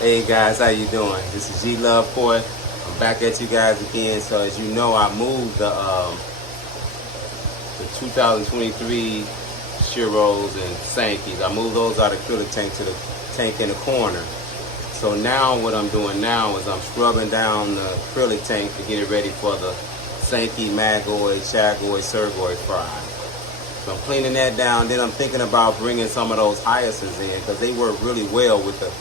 Hey guys, how you doing? This is G Love Court. I'm back at you guys again. So as you know, I moved the 2023 Shiros and Sankes. I moved those out of acrylic tank to the tank in the corner. So now what I'm doing now is I'm scrubbing down the acrylic tank to get it ready for the Sanke, Magoi, Chagoi, Soragoi fry. So I'm cleaning that down. Then I'm thinking about bringing some of those hyacinths in because they work really well with the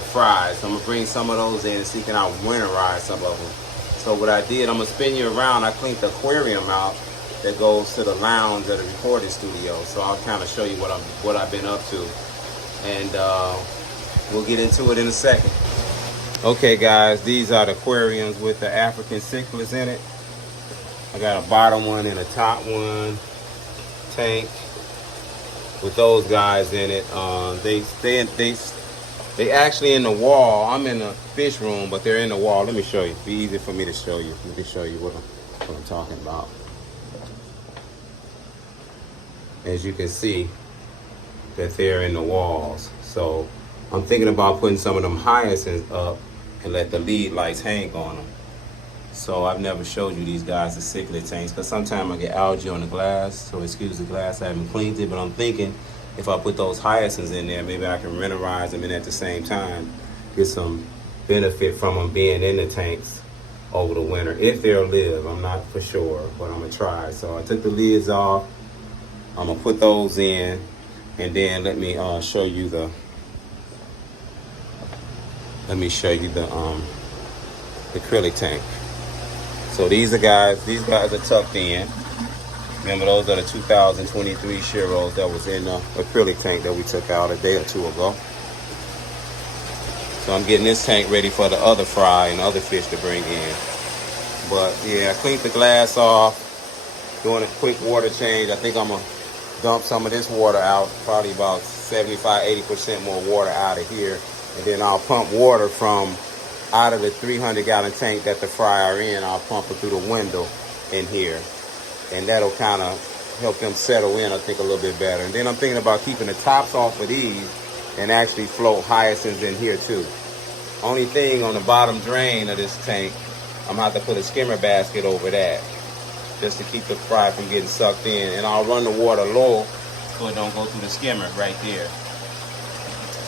fries. So I'm gonna bring some of those in and see can I winterize some of them. So what I did, I'm gonna spin you around. I cleaned the aquarium out that goes to the lounge of the recording studio. So I'll kind of show you what I've been up to, and we'll get into it in a second. Okay, guys, these are the aquariums with the African cichlids in it. I got a bottom one and a top one tank with those guys in it. They actually in the wall. I'm in the fish room, but they're in the wall. Let me show you. It'd be easy for me to show you. Let me show you what I'm talking about. As you can see, that they're in the walls. So I'm thinking about putting some of them hyacinths up and let the lead lights hang on them. So I've never showed you these guys, the cichlid tanks, because sometimes I get algae on the glass. So excuse the glass, I haven't cleaned it, but I'm thinking if I put those hyacinths in there, maybe I can winterize them and at the same time get some benefit from them being in the tanks over the winter. If they'll live, I'm not for sure, but I'm gonna try. So I took the lids off. I'm gonna put those in, and then let me show you the acrylic tank. So these guys are tucked in. Remember, those are the 2023 Shiros that was in the acrylic tank that we took out a day or two ago. So I'm getting this tank ready for the other fry and other fish to bring in. But yeah, I cleaned the glass off, doing a quick water change. I think I'm gonna dump some of this water out, probably about 75-80% more water out of here. And then I'll pump water from out of the 300-gallon tank that the fry are in. I'll pump it through the window in here. And that'll kind of help them settle in, I think, a little bit better. And then I'm thinking about keeping the tops off of these and actually float hyacinths in here too. Only thing on the bottom drain of this tank, I'm gonna have to put a skimmer basket over that just to keep the fry from getting sucked in. And I'll run the water low so it don't go through the skimmer right there.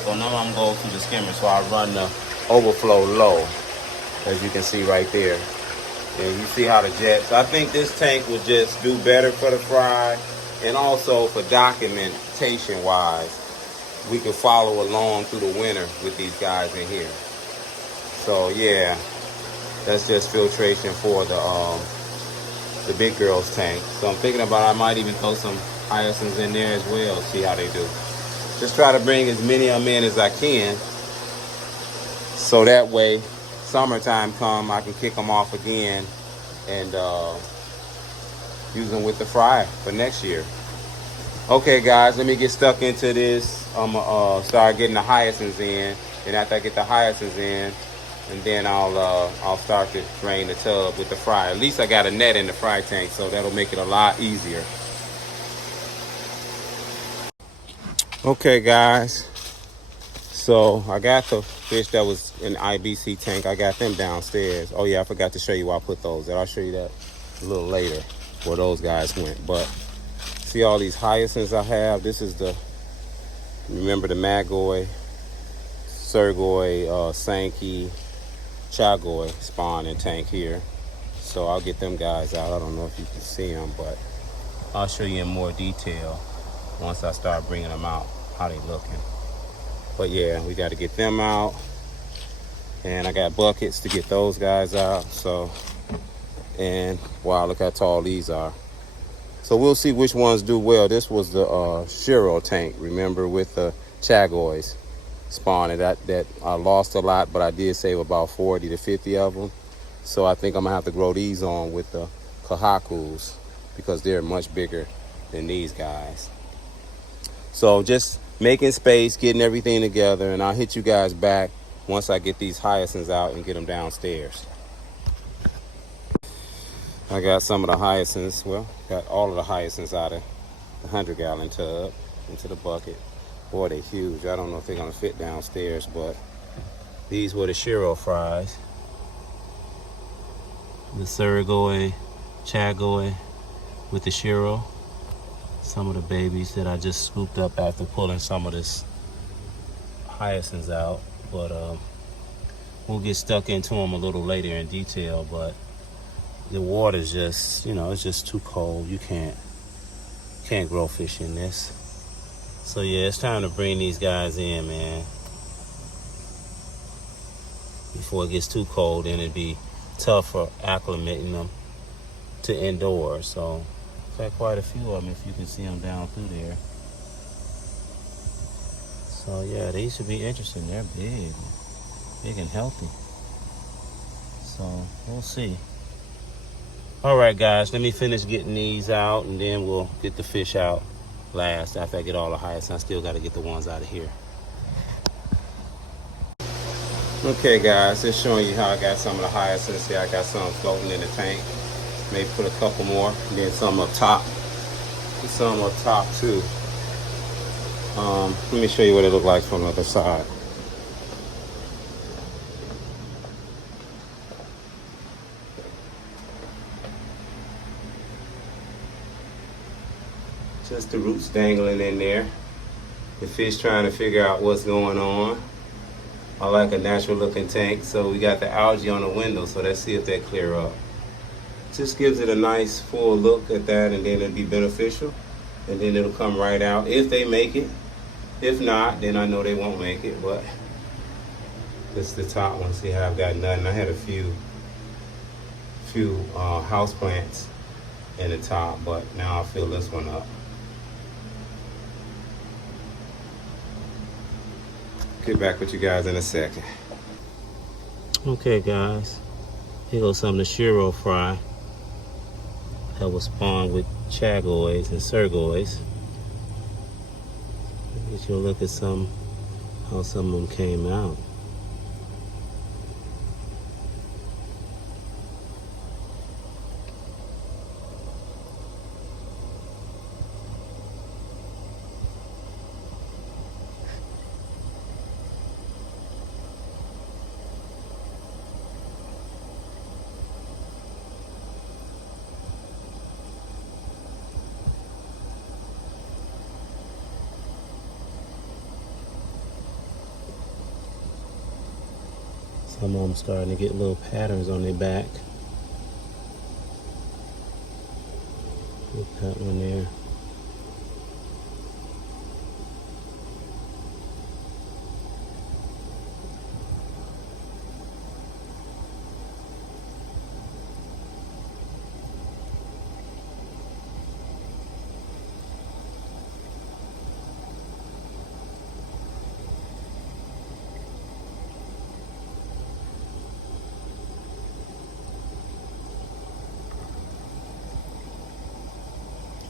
So now I'm going through the skimmer, so I'll run the overflow low, as you can see right there. And you see how the jets. I think this tank would just do better for the fry, and also for documentation wise, we can follow along through the winter with these guys in here. So yeah, that's just filtration for the big girls tank. So I'm thinking about I might even throw some hyacinths in there as well, see how they do. Just try to bring as many of them in as I can, so that way summertime come, I can kick them off again and use them with the fry for next year. Okay, guys, let me get stuck into this. I'm gonna start getting the hyacinths in, and after I get the hyacinths in, and then I'll start to drain the tub with the fry. At least I got a net in the fry tank, so that'll make it a lot easier. Okay, guys. So I got the fish that was in the IBC tank. I got them downstairs. Oh yeah, I forgot to show you where I put those. I'll show you that a little later where those guys went. But see all these hyacinths I have? This is remember the Magoi, Soragoi, Sanke, Chagoi spawn and tank here. So I'll get them guys out. I don't know if you can see them, but I'll show you in more detail once I start bringing them out, how they looking. But yeah, we got to get them out, and I got buckets to get those guys out. So, and wow, look how tall these are. So we'll see which ones do well. This was the Shiro tank, remember, with the Chagois spawning. That I lost a lot, but I did save about 40 to 50 of them. So I think I'm gonna have to grow these on with the Kahakus because they're much bigger than these guys. So just making space, getting everything together, and I'll hit you guys back once I get these hyacinths out and get them downstairs. I got some of the hyacinths, well, got all of the hyacinths out of the 100-gallon tub into the bucket. Boy, they're huge. I don't know if they're gonna fit downstairs, but These were the Shiro fries. The Soragoi, Chagoi with the Shiro. Some of the babies that I just scooped up after pulling some of this hyacinths out. But we'll get stuck into them a little later in detail. But the water's just, you know, it's just too cold. You can't grow fish in this. So yeah, it's time to bring these guys in, man. Before it gets too cold, and it'd be tough for acclimating them to indoors. So I've had quite a few of them, if you can see them down through there. So yeah, these should be interesting. They're big and healthy. So we'll see. All right, guys, let me finish getting these out, and then we'll get the fish out last. After I get all the hyacinths, I still got to get the ones out of here. Okay, guys, just showing you how I got some of the hyacinths here. I got some floating in the tank. Maybe put a couple more, and then some up top. Some up top too. Let me show you what it looks like from the other side. Just the roots dangling in there. The fish trying to figure out what's going on. I like a natural looking tank, so we got the algae on the window, so let's see if that clear up. Just gives it a nice full look at that, and then it'll be beneficial, and then it'll come right out if they make it. If not, then I know they won't make it, but this is the top one. See how I've got nothing. I had a few house plants in the top, but now I'll fill this one up. Get back with you guys in a second. Okay, guys, here goes some of the Shiro fry that was spawned with Chagois and Soragoi. Get you a look at how some of them came out. Some of them starting to get little patterns on their back. Look at that one there.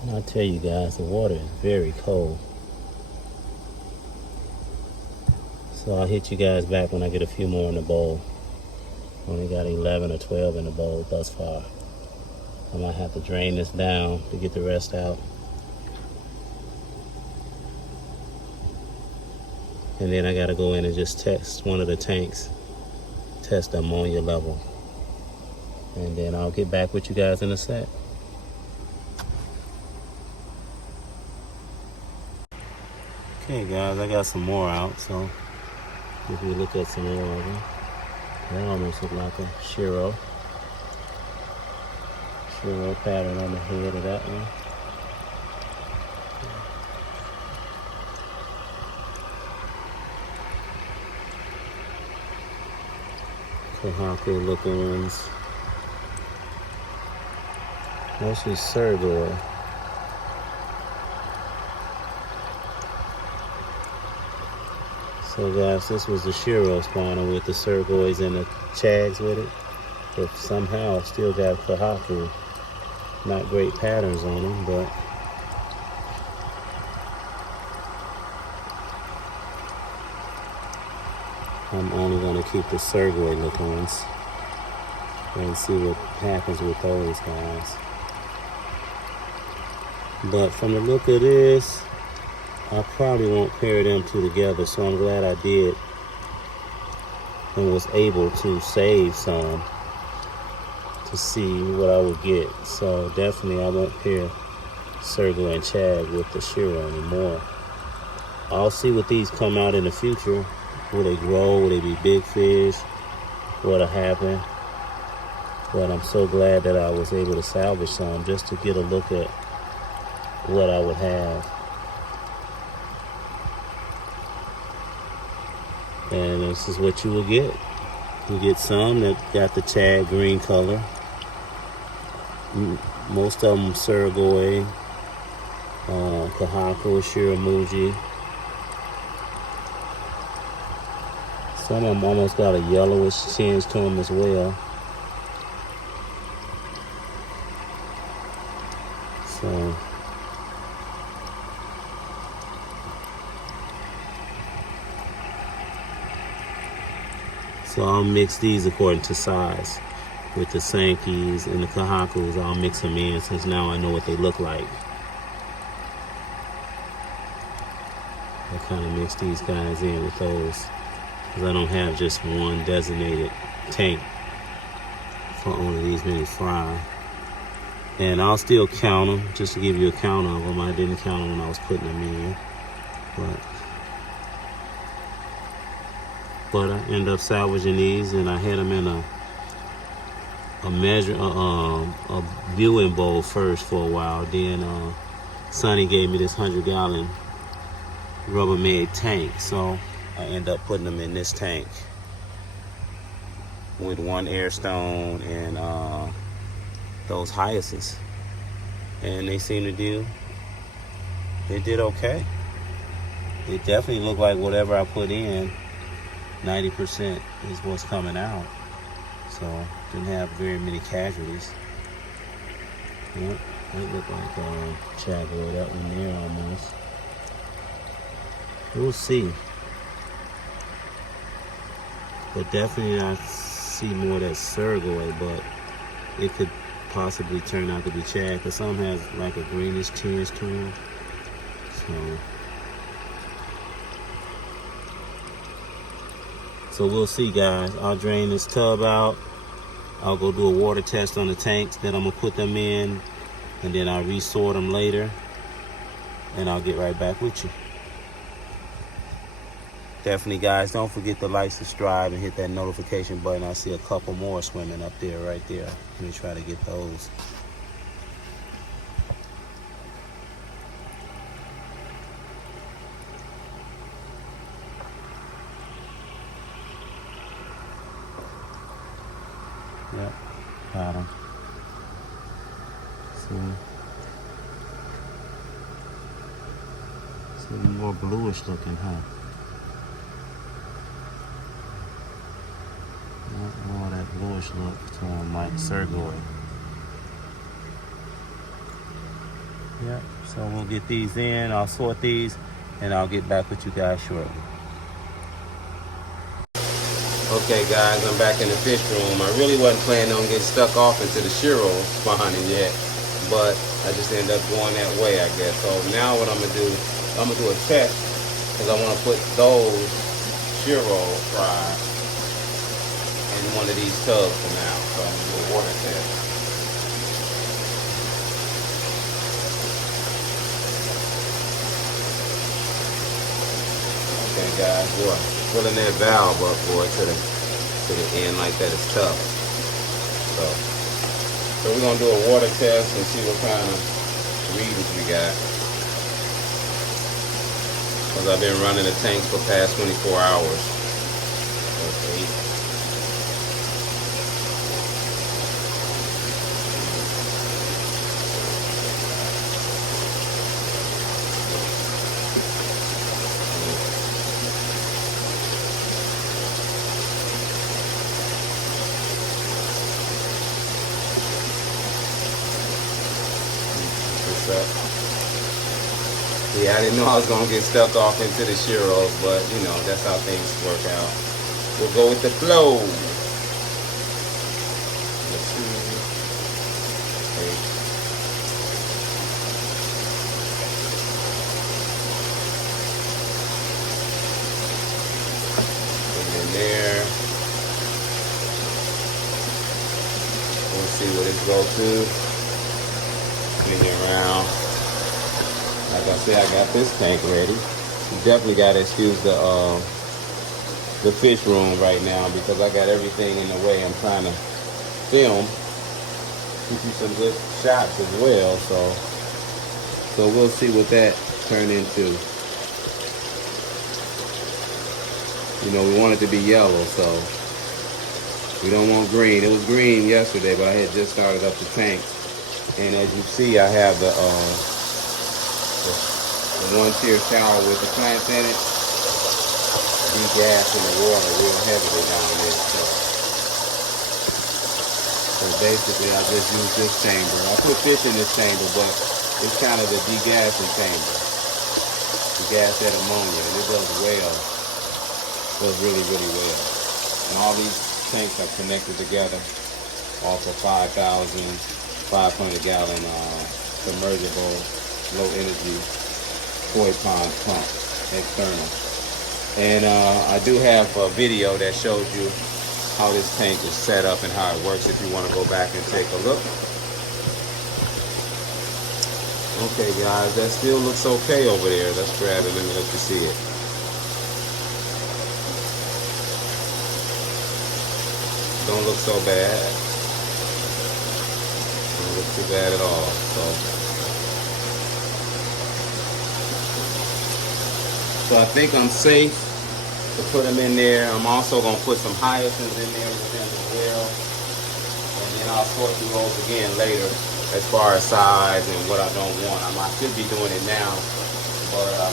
And I'll tell you guys, the water is very cold. So I'll hit you guys back when I get a few more in the bowl. Only got 11 or 12 in the bowl thus far. I might have to drain this down to get the rest out. And then I gotta go in and just test one of the tanks, test the ammonia level. And then I'll get back with you guys in a sec. Okay guys, I got some more out, so if you look at some more of them, that almost look like a Shiro pattern on the head of that one. Kohaku looking ones. Mostly Soragoi. So guys, this was the Shiro spawner with the Soragoi and the Chags with it. But somehow it still got Kohaku. Not great patterns on them, but I'm only going to keep the Soragoi looking ones and see what happens with those guys. But from the look of this, I probably won't pair them two together, so I'm glad I did and was able to save some to see what I would get. So definitely I won't pair Soragoi and Chag with the Shiro anymore. I'll see what these come out in the future. Will they grow? Will they be big fish? What'll happen? But I'm so glad that I was able to salvage some just to get a look at what I would have. And this is what you will get. You get some that got the Chag green color. Most of them Soragoi, Kahako, Shiramuji. Some of them almost got a yellowish tinge to them as well. So I'll mix these according to size. With the Sankes and the Kahakus, I'll mix them in since now I know what they look like. I kind of mix these guys in with those because I don't have just one designated tank for only these many fry. And I'll still count them just to give you a count of them. I didn't count them when I was putting them in, but I end up salvaging these, and I had them in a viewing bowl first for a while. Then Sonny gave me this 100-gallon Rubbermaid tank, so I end up putting them in this tank with one air stone and those hyacinths, and they seem to do. They did okay. It definitely looked like whatever I put in, 90% is what's coming out. So didn't have very many casualties. Yep, they look like Chag, that one there almost. We'll see. But definitely I see more of that Soragoi, but it could possibly turn out to be Chag, because some has like a greenish tinge to them. So we'll see, guys. I'll drain this tub out. I'll go do a water test on the tanks that I'm gonna put them in, and then I'll resort them later, and I'll get right back with you. Definitely, guys, don't forget to like, subscribe, and hit that notification button. I see a couple more swimming up there, right there. Let me try to get those. Yep, got them. See? It's a little more bluish looking, huh? More of that bluish look to them, like Soragoi. Yep, so we'll get these in, I'll sort these, and I'll get back with you guys shortly. Okay guys, I'm back in the fish room. I really wasn't planning on getting stuck off into the Shiro spawning yet, but I just ended up going that way, I guess. So now what I'm gonna do a test, because I want to put those Shiro fry in one of these tubs for now. So I'm gonna do a water test. Okay guys, boy, pulling that valve up, boy, to the end like that is tough. So we're gonna do a water test and see what kind of readings we got. Because I've been running the tanks for past 24 hours. Okay. Yeah, I didn't know I was gonna get stuck off into the Shiros, but you know, that's how things work out. We'll go with the flow. Let's see. Okay. Put it in there. We'll see what it goes to. Spin it around. Like I said, I got this tank ready. You definitely got to excuse the fish room right now because I got everything in the way. I'm trying to film, give you some good shots as well. So we'll see what that turn into. You know, we want it to be yellow, so we don't want green. It was green yesterday, but I had just started up the tank. And as you see, I have the one-tier shower with the plants in it. Gas in the water real heavily down there. So basically, I just use this chamber. I put fish in this chamber, but it's kind of the degassing chamber. Degas that ammonia, and it does well. Does really, really well. And all these tanks are connected together off a 5,500 gallon submersible low energy koi pond pump external. And I do have a video that shows you how this tank is set up and how it works if you want to go back and take a look. Okay guys, that still looks okay over there. Let's grab it, let me let you see it. Don't look so bad. Don't look too bad at all. So I think I'm safe to put them in there. I'm also going to put some hyacinths in there with them as well. And then I'll sort through those again later as far as size and what I don't want. I should be doing it now, but I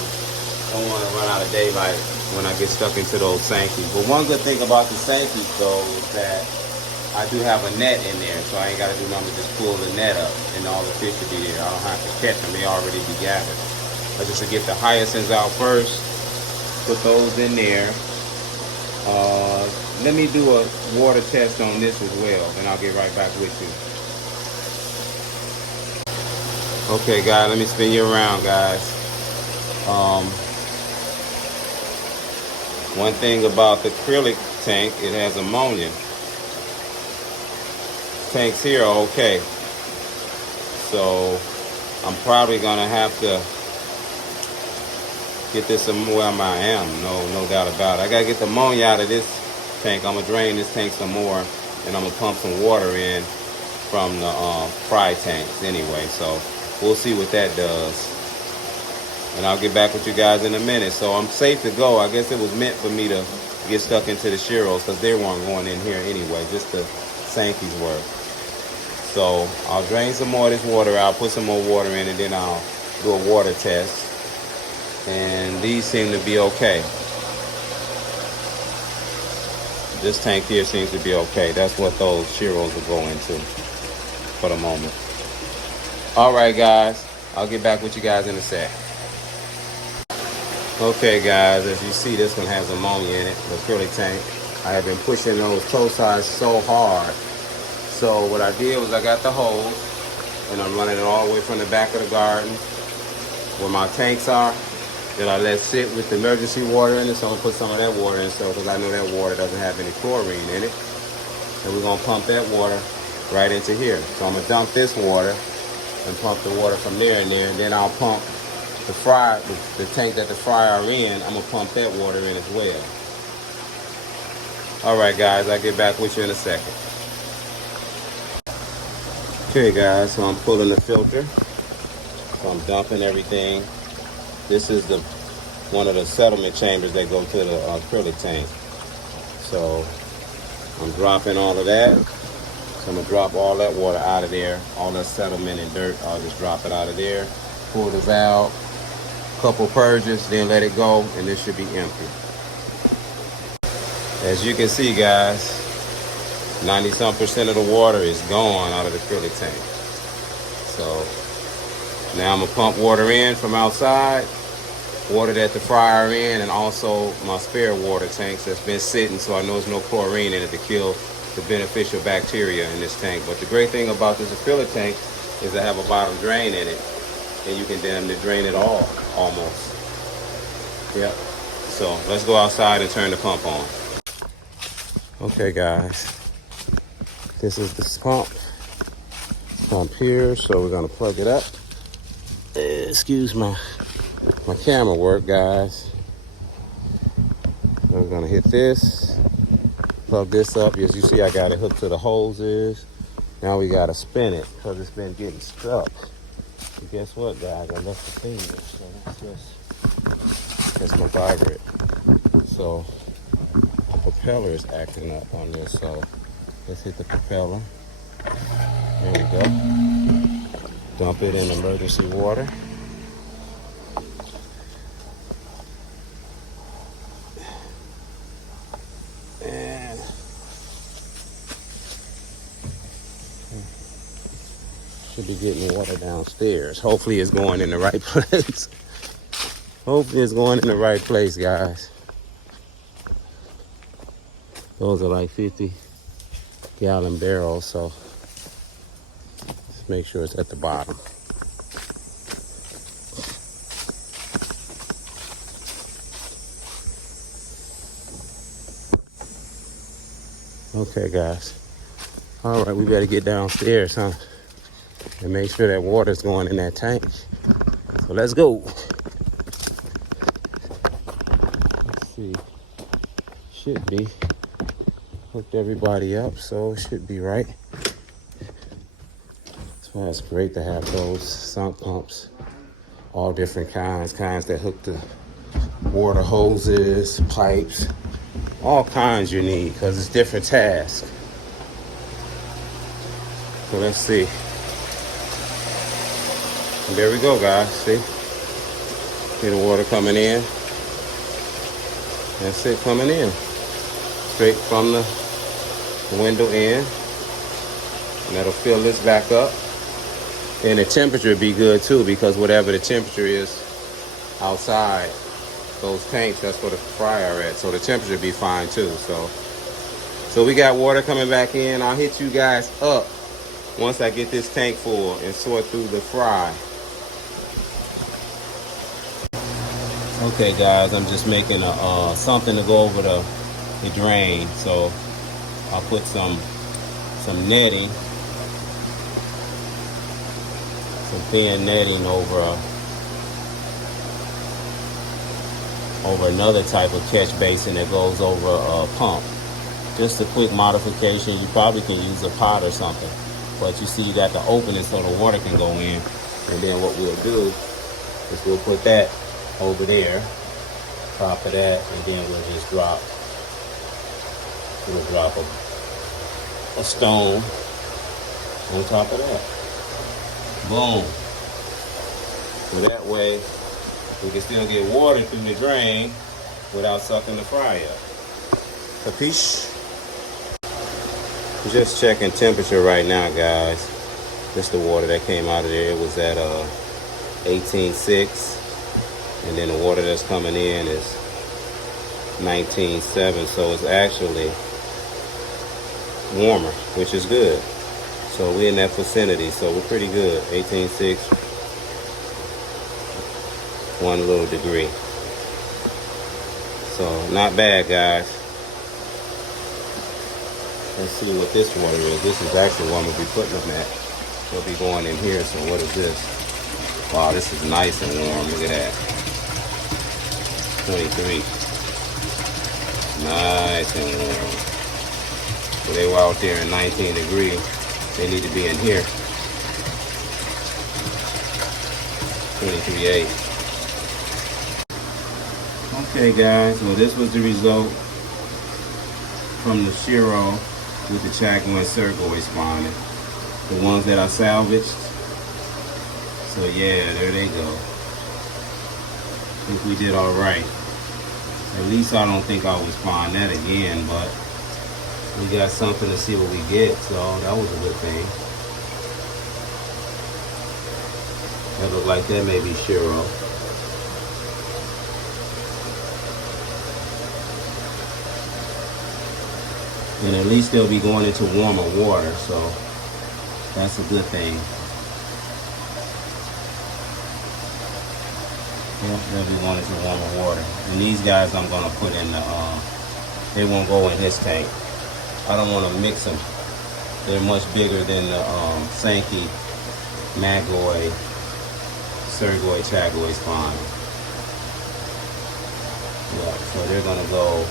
don't want to run out of daylight when I get stuck into those Sanke. But one good thing about the Sanke though is that I do have a net in there, so I ain't got to do nothing but just pull the net up and all the fish will be there. I don't have to catch them, they already be gathered. I just to get the hyacinths out first, put those in there. Let me do a water test on this as well, and I'll get right back with you. Okay guys, let me spin you around guys. One thing about the acrylic tank, it has ammonia. Tanks here are okay. So I'm probably gonna have to get this somewhere I am, no doubt about it. I gotta get the ammonia out of this tank. I'm gonna drain this tank some more, and I'm gonna pump some water in from the fry tanks anyway. So we'll see what that does. And I'll get back with you guys in a minute. So I'm safe to go. I guess it was meant for me to get stuck into the Shiros because they weren't going in here anyway, just the Sanke's work. So I'll drain some more of this water out, put some more water in, and then I'll do a water test. And these seem to be okay. This tank here seems to be okay. That's what those Shiros will go into for the moment. All right, guys. I'll get back with you guys in a sec. Okay, guys. As you see, this one has ammonia in it, the acrylic tank. I have been pushing those toe sides so hard. So what I did was I got the hose, and I'm running it all the way from the back of the garden where my tanks are. That I let sit with the emergency water in it, so I'm gonna put some of that water in, so because I know that water doesn't have any chlorine in it. And we're gonna pump that water right into here. So I'm gonna dump this water and pump the water from there and there, and then I'll pump the fry, the tank that the fry are in, I'm gonna pump that water in as well. All right, guys, I'll get back with you in a second. Okay, guys, so I'm pulling the filter. So I'm dumping everything. This is one of the settlement chambers that go to the acrylic tank. So I'm dropping all of that. So I'm gonna drop all that water out of there, all that settlement and dirt. I'll just drop it out of there, pull the valve, couple purges, then let it go, and this should be empty. As you can see, guys, 90-some% of the water is gone out of the acrylic tank. So now I'm gonna pump water in from outside, water that the fryer in, and also my spare water tanks that's been sitting, so I know there's no chlorine in it to kill the beneficial bacteria in this tank. But the great thing about this acrylic tank is I have a bottom drain in it, and you can damn near drain it all, almost. Yep. So let's go outside and turn the pump on. Okay, guys, this is the pump. pump here, so we're gonna plug it up. Excuse my camera work, guys. So we're gonna hit this, plug this up. As you see, I got it hooked to the hoses. Now we gotta spin it because it's been getting stuck. And guess what, guys? I left the finger, so that's my vibrate. So the propeller is acting up on this, so let's hit the propeller. There we go. Dump it in emergency water. And should be getting water downstairs. Hopefully it's going in the right place. Hopefully it's going in the right place, guys. Those are like 50-gallon barrels, so let's make sure it's at the bottom. Okay, guys. All right, we better get downstairs, huh? And make sure that water's going in that tank. So let's go. Let's see. Should be. Hooked everybody up, so it should be right. That's why it's great to have those sump pumps. All different kinds that hook the water hoses, pipes, all kinds you need because it's different tasks. So let's see. And there we go, guys. See? See the water coming in. That's it coming in. Straight from the window in. And that'll fill this back up. And the temperature will be good too, because whatever the temperature is outside those tanks, that's where the fry are at. So the temperature will be fine too. So we got water coming back in. I'll hit you guys up once I get this tank full and sort through the fry. Okay, guys, I'm just making a something to go over the drain. So I'll put some netting, some thin netting over another type of catch basin that goes over a pump. Just a quick modification. You probably can use a pot or something, but you see you got the opening so the water can go in. And then what we'll do is we'll put that over there, top of that, and then we'll just drop a stone on top of that. Boom. So that way we can still get water through the drain without sucking the fry up. Capiche? Just checking temperature right now, guys. This is the water that came out of there. It was at 18.6. And then the water that's coming in is 19.7. So it's actually warmer, which is good. So we're in that vicinity, so we're pretty good. 18.6, 1 little degree. So not bad, guys. Let's see what this water is. This is actually one we'll be putting them at. They'll be going in here. So what is this? Wow, this is nice and warm. Look at that. 23. Nice and warm. So they were out there in 19 degrees. They need to be in here. 23.8. Okay, guys. Well, this was the result from the Shiro with the Chag and Soragoi spawning. The ones that I salvaged. So yeah, there they go. I think we did all right. At least I don't think I will spawn that again, but we got something to see what we get, so that was a good thing. That looked like that may be Shiro. And at least they'll be going into warmer water, so that's a good thing. Yeah, they'll be going into warmer water. And these guys I'm gonna put in the, they won't go in this tank. I don't wanna mix them They're much bigger than the Sanke, Magoi, Soragoi, Chagoi spawn. Yeah, so they're gonna go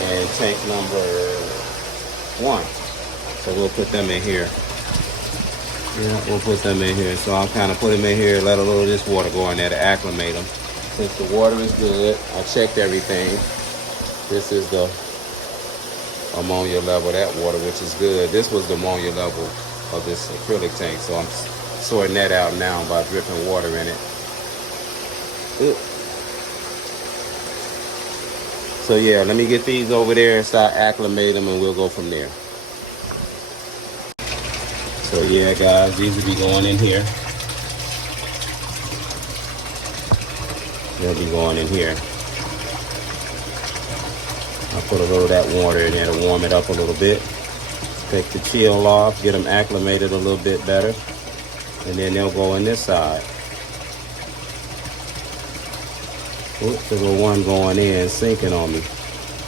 in tank number 1. So we'll put them in here. Yeah, we'll put them in here. So I'll kind of put them in here, let a little of this water go in there to acclimate them. Since the water is good, I checked everything. This is the ammonia level, that water, which is good. This was the ammonia level of this acrylic tank. So I'm sorting that out now by dripping water in it. Ooh. So yeah, let me get these over there and start acclimating them, and we'll go from there. So yeah, guys, these will be going in here. They'll be going in here. I'll put a little of that water in there to warm it up a little bit. Take the chill off, get them acclimated a little bit better. And then they'll go in this side. Oops, there's a one going in, sinking on me.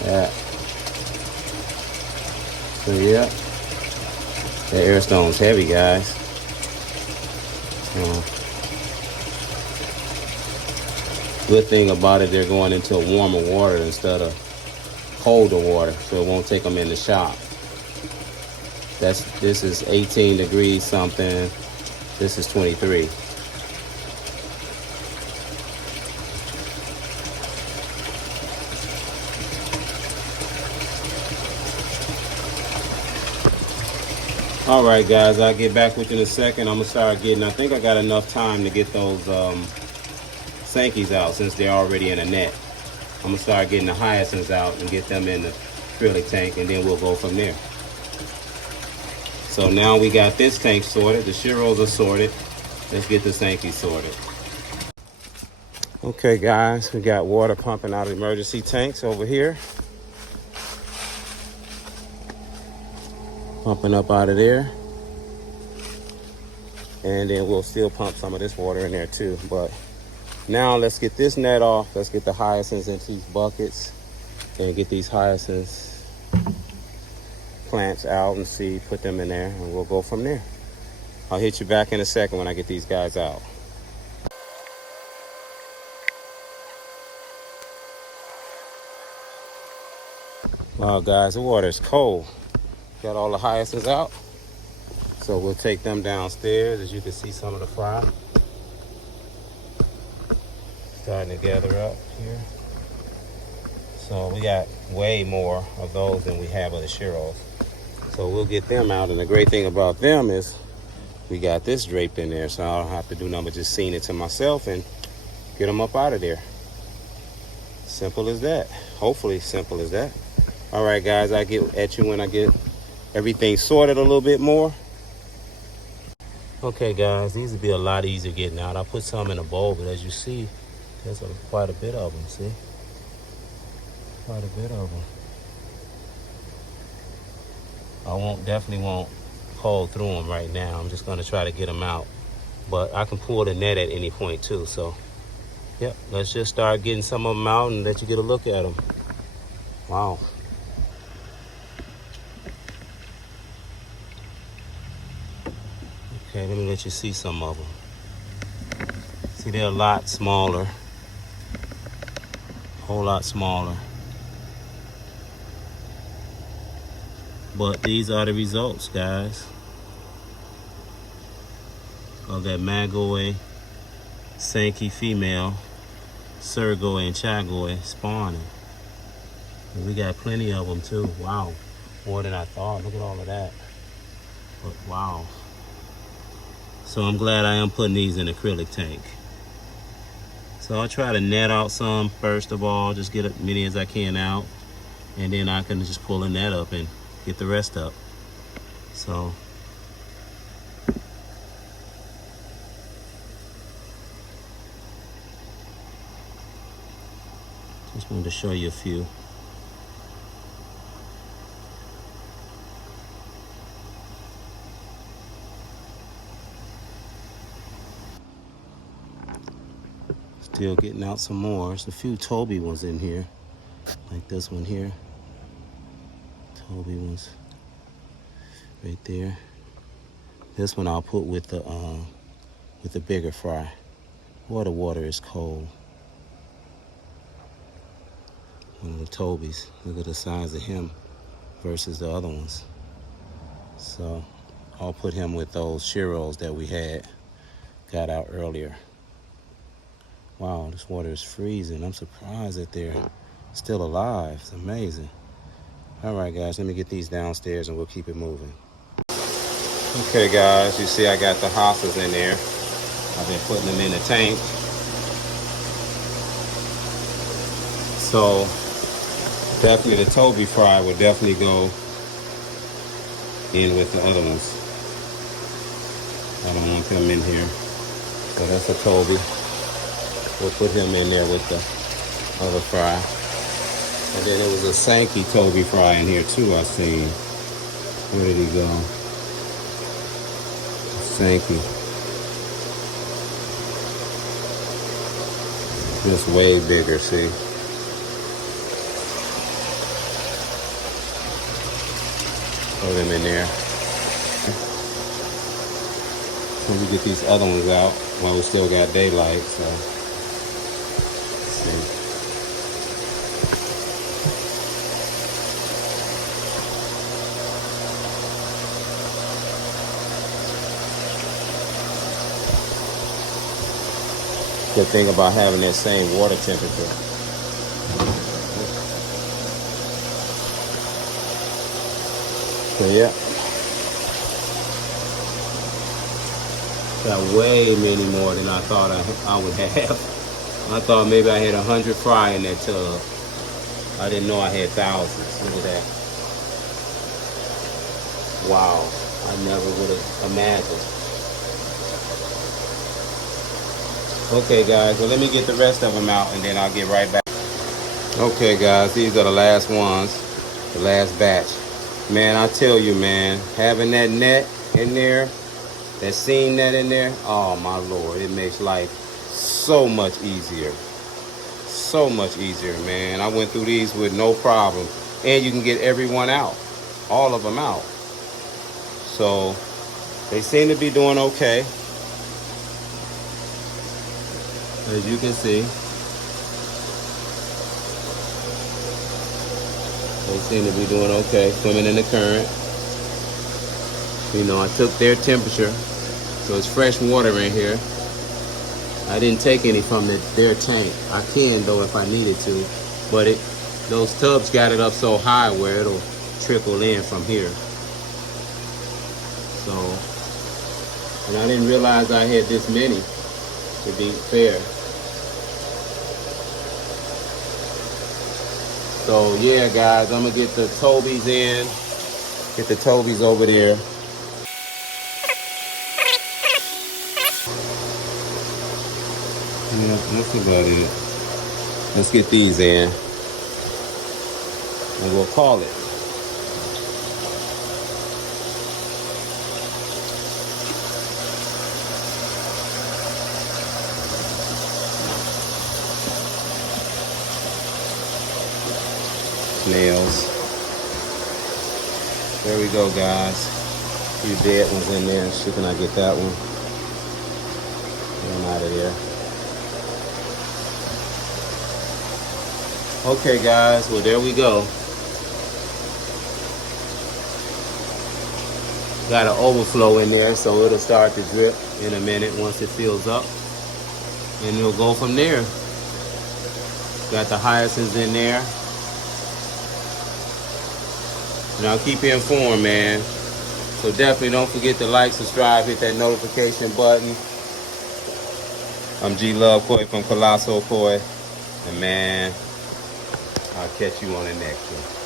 Yeah. So yeah, that air stone's heavy, guys. Good thing about it, they're going into warmer water instead of colder water, so it won't take them in the shop. This is 18 degrees something. This is 23. All right, guys, I'll get back with you in a second. I'm gonna start getting, I think I got enough time to get those Sankes out since they're already in a net. I'm gonna start getting the hyacinths out and get them in the acrylic tank, and then we'll go from there. So now we got this tank sorted. The Shiros are sorted. Let's get the Sankes sorted. Okay, guys, we got water pumping out of emergency tanks over here. Pumping up out of there. And then we'll still pump some of this water in there too. But now let's get this net off. Let's get the hyacinths into these buckets and get these hyacinths plants out and see, put them in there, and we'll go from there. I'll hit you back in a second when I get these guys out. Wow, guys, the water is cold. Got all the hyacinths out. So we'll take them downstairs. As you can see, some of the fry starting to gather up here. So we got way more of those than we have of the Shiros. So we'll get them out. And the great thing about them is we got this draped in there, so I don't have to do nothing but just seeing it to myself and get them up out of there. Simple as that. Hopefully simple as that. All right, guys, I'll get at you when I get everything sorted a little bit more. Okay, guys, these will be a lot easier getting out. I put some in a bowl, but as you see, there's quite a bit of them, see? Quite a bit of them. I definitely won't pull through them right now. I'm just gonna try to get them out. But I can pull the net at any point too, so. Yep, let's just start getting some of them out and let you get a look at them. Wow. Okay, let me let you see some of them. See, they're a lot smaller. A whole lot smaller. But these are the results, guys, of that Magoi, Sanke female, Soragoi and Shiro spawning. And we got plenty of them too. Wow, more than I thought. Look at all of that. But wow. So I'm glad I am putting these in acrylic tank. So I'll try to net out some first of all, just get as many as I can out, and then I can just pull a net up and get the rest up. So just wanted to show you a few. Still getting out some more. There's a few Toby ones in here, like this one here. Toby ones. right there. This one I'll put with the bigger fry. Boy, the water is cold. One of the Tobies. Look at the size of him versus the other ones. So I'll put him with those Shiros that we got out earlier. Wow, this water is freezing. I'm surprised that they're still alive. It's amazing. All right, guys, let me get these downstairs and we'll keep it moving. Okay, guys, you see I got the hostas in there. I've been putting them in the tank. So definitely the Toby fry will definitely go in with the other ones. I don't want them in here. So that's a Toby. We'll put him in there with the other fry. And then there was a Sanke Toby fry in here too, I seen. Where did he go? Sanke. Just way bigger, see? Throw them in there. So we get these other ones out while we still got daylight, so. Let's see. Good thing about having that same water temperature. So yeah. Got way many more than I thought I would have. I thought maybe I had 100 fry in that tub. I didn't know I had thousands. Look at that. Wow. I never would have imagined. Okay, guys, well, let me get the rest of them out and then I'll get right back. Okay, guys, these are the last ones, the last batch. Man, I tell you, man, having that net in there, that seam net in there, oh my Lord, it makes life so much easier. So much easier, man. I went through these with no problem. And you can get everyone out, all of them out. So they seem to be doing okay. As you can see, they seem to be doing okay, swimming in the current. You know, I took their temperature, so it's fresh water in here. I didn't take any from their tank. I can though if I needed to, but those tubs got it up so high where it'll trickle in from here. So, and I didn't realize I had this many, to be fair. So yeah, guys, I'm gonna get the Tobies in, get the Tobies over there. Yeah, that's about it. Let's get these in, and we'll call it. Nails. There we go, guys. A few dead ones in there. Shit, can I get that one? Get them out of there. Okay, guys. Well, there we go. Got an overflow in there, so it'll start to drip in a minute once it fills up. And it'll go from there. Got the hyacinths in there. And I'll keep you informed, man. So definitely don't forget to like, subscribe, hit that notification button. I'm G Love Koi from Colossal Koi. And man, I'll catch you on the next one.